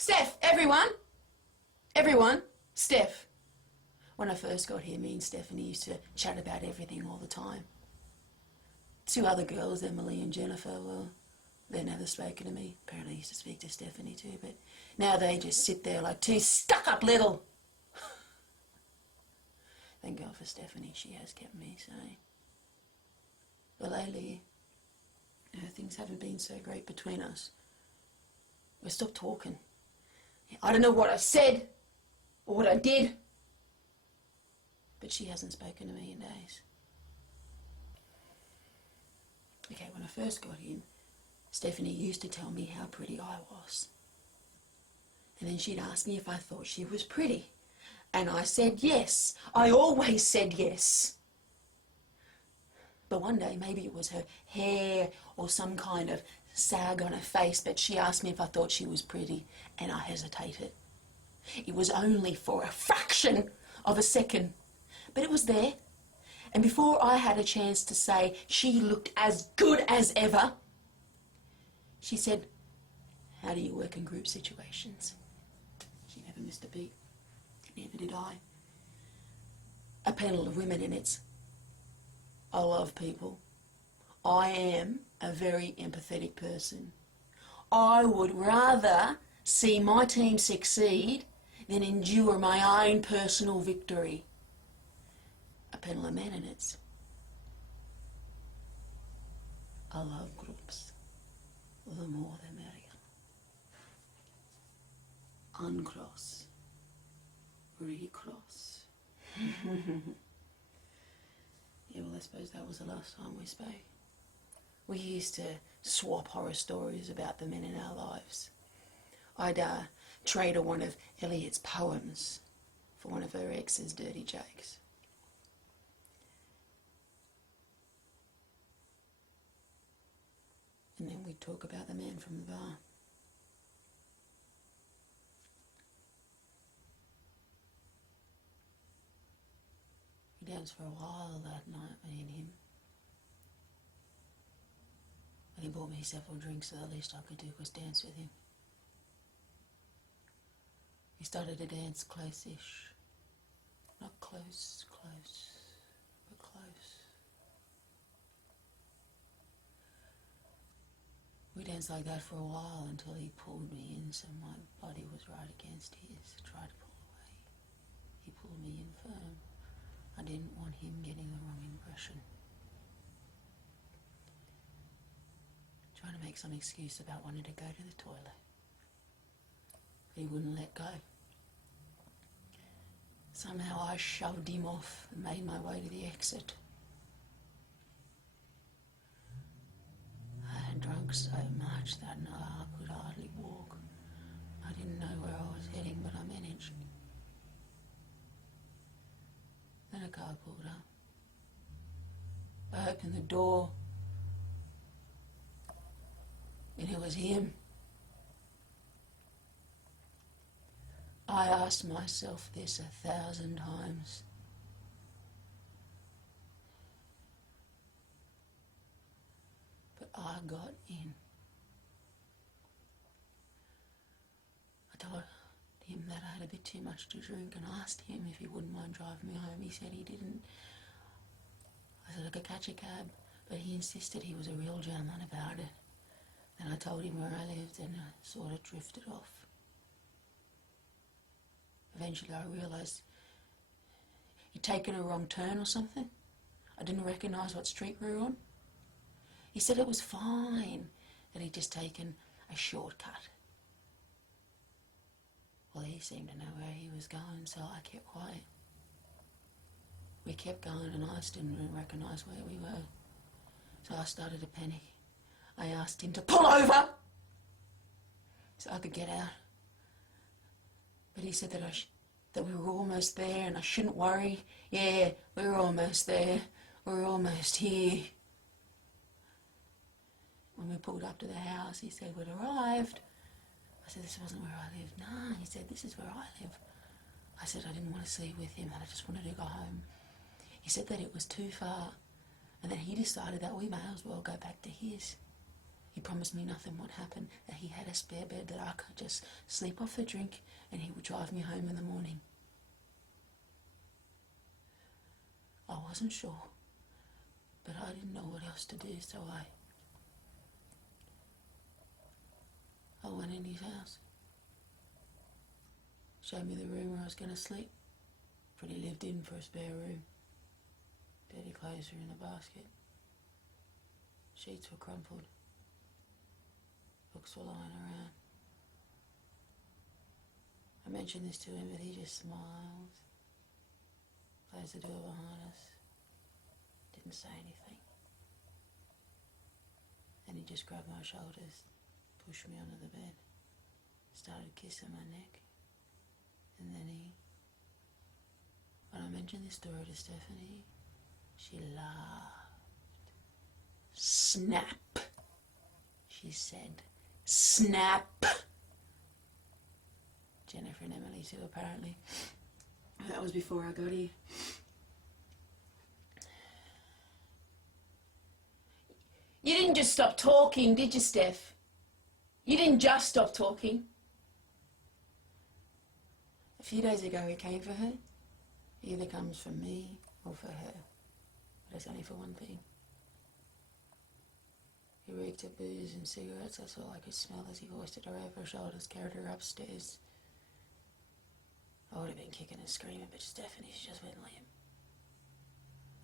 Steph, everyone, Steph. When I first got here, me and Stephanie used to chat about everything all the time. Two other girls, Emily and Jennifer, well, they never spoken to me. Apparently I used to speak to Stephanie too, but now they just sit there like two stuck-up little... Thank God for Stephanie, she has kept me sane. But lately, things haven't been so great between us. We stopped talking. I don't know what I said or what I did, but she hasn't spoken to me in days. Okay, when I first got in, Stephanie used to tell me how pretty I was. And then she'd ask me if I thought she was pretty. And I said yes. I always said yes. But one day, maybe it was her hair or some kind of sag on her face, but she asked me if I thought she was pretty, and I hesitated. It was only for a fraction of a second, but it was there. And before I had a chance to say she looked as good as ever, she said, "How do you work in group situations?" She never missed a beat. Neither did I. A panel of women and it's, I love people. I am a very empathetic person. I would rather see my team succeed than endure my own personal victory. A panel of men and it's, I love groups. The more the merrier. Uncross. Recross. Yeah, well, I suppose that was the last time we spoke. We used to swap horror stories about the men in our lives. I'd trade her one of Eliot's poems for one of her ex's dirty jokes. And then we'd talk about the man from the bar. We danced for a while that night, me and him. And he bought me several drinks, so the least I could do was dance with him. We started to dance close-ish. Not close, but close. We danced like that for a while until he pulled me in, so my body was right against his. I tried to pull away. He pulled me in firm. I didn't want him getting the wrong impression. Trying to make some excuse about wanting to go to the toilet. But he wouldn't let go. Somehow I shoved him off and made my way to the exit. I had drunk so much that night I could hardly walk. I didn't know where I was heading, but I managed. Then a car pulled up. I opened the door, and it was him. I asked myself this 1,000 times. But I got in. I told him that I had a bit too much to drink and asked him if he wouldn't mind driving me home. He said he didn't. I said I could catch a cab, but he insisted he was a real gentleman about it. Then I told him where I lived and I sort of drifted off. Eventually I realised he'd taken a wrong turn or something. I didn't recognise what street we were on. He said it was fine, that he'd just taken a shortcut. Well, he seemed to know where he was going, so I kept quiet. We kept going and I still didn't recognise where we were. So I started to panic. I asked him to pull over so I could get out. But he said that we were almost there and I shouldn't worry. Yeah, we're almost there. We're almost here. When we pulled up to the house, he said we'd arrived. I said, this wasn't where I live. No, he said, this is where I live. I said I didn't want to sleep with him, that I just wanted to go home. He said that it was too far and that he decided that we may as well go back to his. He He promised me nothing would happen, that he had a spare bed, that I could just sleep off the drink and he would drive me home in the morning. I wasn't sure, but I didn't know what else to do, so I went in his house. Showed me the room where I was going to sleep. Pretty lived in for a spare room. Dirty clothes were in a basket. Sheets were crumpled. Books were lying around. I mentioned this to him, but he just smiled. Closed the door behind us. Didn't say anything. Then he just grabbed my shoulders, pushed me under the bed, started kissing my neck. And then when I mentioned this story to Stephanie, she laughed. Snap, she said. Snap. Jennifer and Emily too, apparently. That was before I got here. You didn't just stop talking, did you, Steph? You didn't just stop talking. A few days ago he came for her. He either comes for me or for her. But it's only for one thing. He reeked of booze and cigarettes. That's all I could smell as he hoisted her over her shoulders, carried her upstairs. I would have been kicking and screaming, but Stephanie, she just wouldn't let him.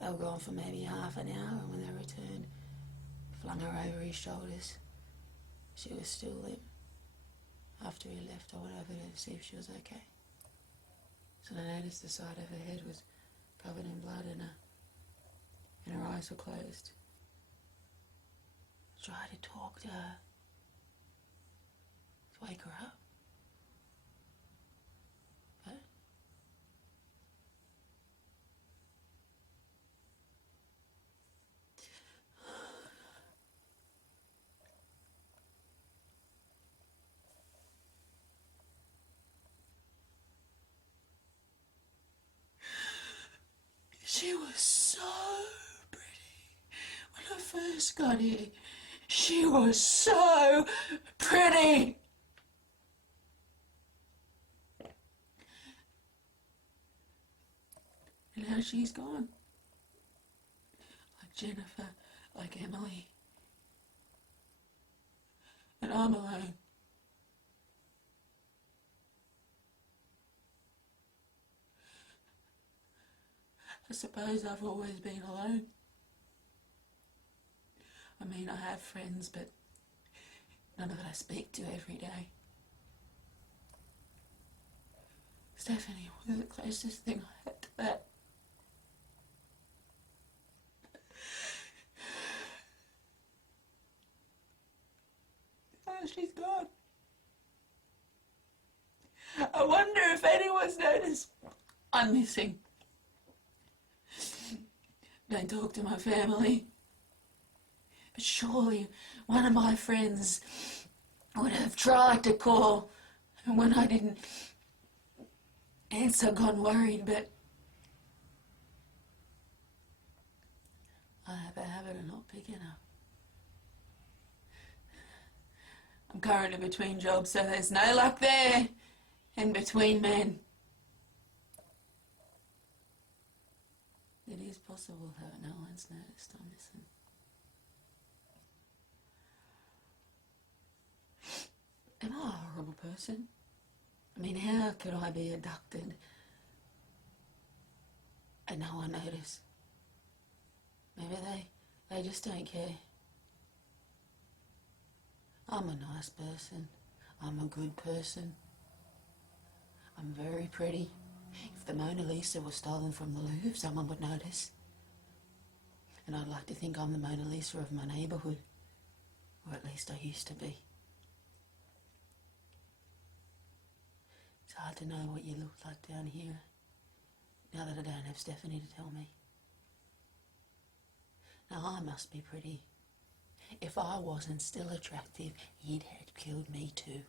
They were gone for maybe half an hour, and when they returned, flung her over his shoulders. She was still limp. After he left, I went over to see if she was okay. So I noticed the side of her head was covered in blood and her eyes were closed. I tried to talk to her, to wake her up. But she was so pretty. When I first got here, she was so pretty. And now she's gone. Like Jennifer, like Emily. And I'm alone. I suppose I've always been alone. I mean, I have friends, but none that I speak to every day. Stephanie was the closest thing I had to that. Oh, she's gone. I wonder if anyone's noticed I'm missing. Don't talk to my family. But surely one of my friends would have tried to call, and when I didn't answer, gone worried, but I have a habit of not picking up. I'm currently between jobs, so there's no luck there, and between men. It is possible that no one's noticed I'm missing. Am I a horrible person? I mean, how could I be abducted and no one notice? Maybe they just don't care. I'm a nice person. I'm a good person. I'm very pretty. If the Mona Lisa was stolen from the Louvre, someone would notice. And I'd like to think I'm the Mona Lisa of my neighbourhood. Or at least I used to be. It's hard to know what you look like down here, now that I don't have Stephanie to tell me. Now I must be pretty. If I wasn't still attractive, he'd have killed me too.